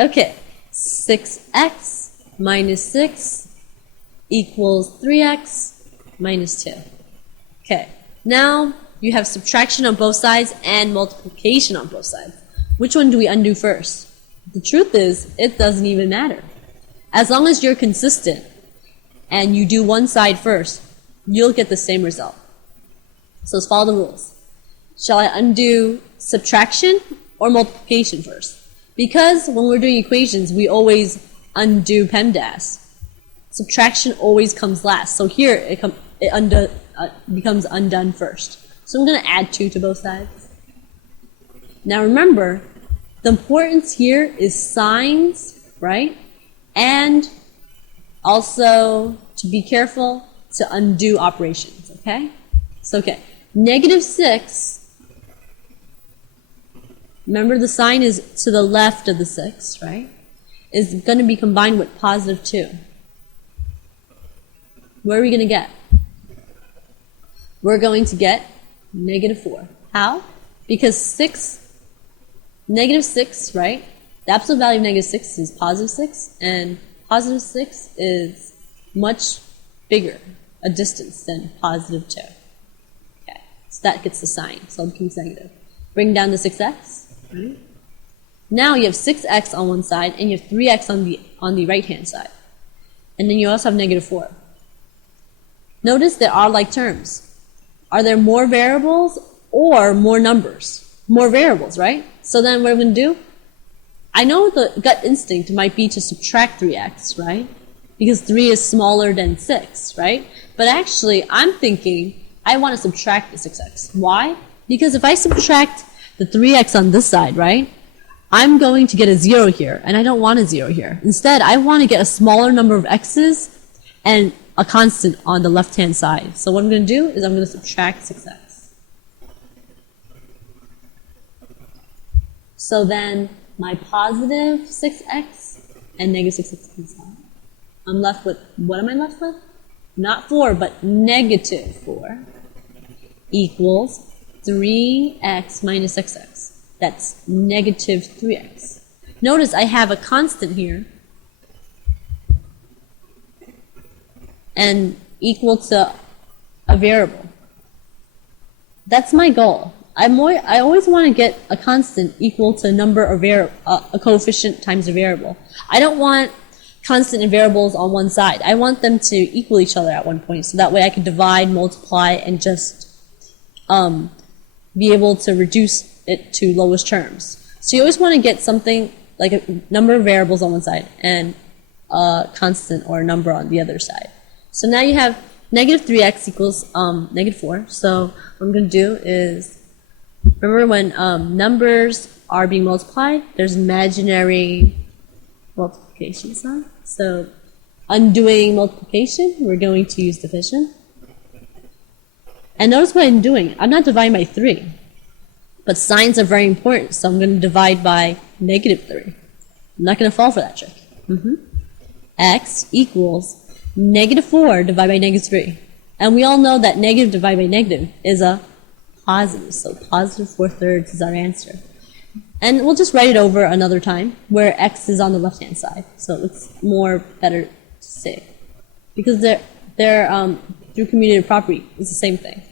Okay, 6x minus 6 equals 3x minus 2. Okay, now you have subtraction on both sides and multiplication on both sides. Which one do we undo first? The truth is, it doesn't even matter. As long as you're consistent and you do one side first, you'll get the same result. So let's follow the rules. Shall I undo subtraction or multiplication first? Because when we're doing equations, we always undo PEMDAS. Subtraction always comes last. So here, it becomes undone first. So I'm going to add 2 to both sides. Now remember, the importance here is signs, right? And also to be careful to undo operations, okay? So, okay, negative 6, remember the sign is to the left of the 6, right? Is going to be combined with positive 2. What are we going to get? We're going to get negative 4. How? Because negative 6, right? The absolute value of negative 6 is positive 6, and positive 6 is much bigger a distance than positive 2. Okay, so that gets the sign, so it becomes negative. Bring down the 6x. Right? Now you have 6x on one side, and you have 3x on the right-hand side. And then you also have negative 4. Notice there are like terms. Are there more variables or more numbers? More variables, right? So then what I'm going to do, I know the gut instinct might be to subtract 3x, right? Because 3 is smaller than 6, right? But actually, I'm thinking I want to subtract the 6x. Why? Because if I subtract the 3x on this side, right, I'm going to get a 0 here, and I don't want a 0 here. Instead, I want to get a smaller number of x's and a constant on the left-hand side. So what I'm going to do is I'm going to subtract 6x. So then my positive 6x and negative 6x cancel. I'm left with, what am I left with? Not 4, but negative 4 equals 3x minus xx. That's negative 3x. Notice I have a constant here and equal to a variable. That's my goal. I always want to get a constant equal to a number of a coefficient times a variable. I don't want constant and variables on one side. I want them to equal each other at one point, so that way I can divide, multiply, and just be able to reduce it to lowest terms. So you always want to get something like a number of variables on one side and a constant or a number on the other side. So now you have negative 3x equals negative 4. So what I'm going to do is, remember when numbers are being multiplied, there's imaginary multiplication sign. So undoing multiplication, we're going to use division. And notice what I'm doing. I'm not dividing by 3. But signs are very important, so I'm going to divide by negative 3. I'm not going to fall for that trick. X equals negative 4 divided by negative 3. And we all know that negative divided by negative is a positive. So positive 4/3 is our answer. And we'll just write it over another time where x is on the left-hand side. So it looks better to say. Because they're through commutative property, it's the same thing.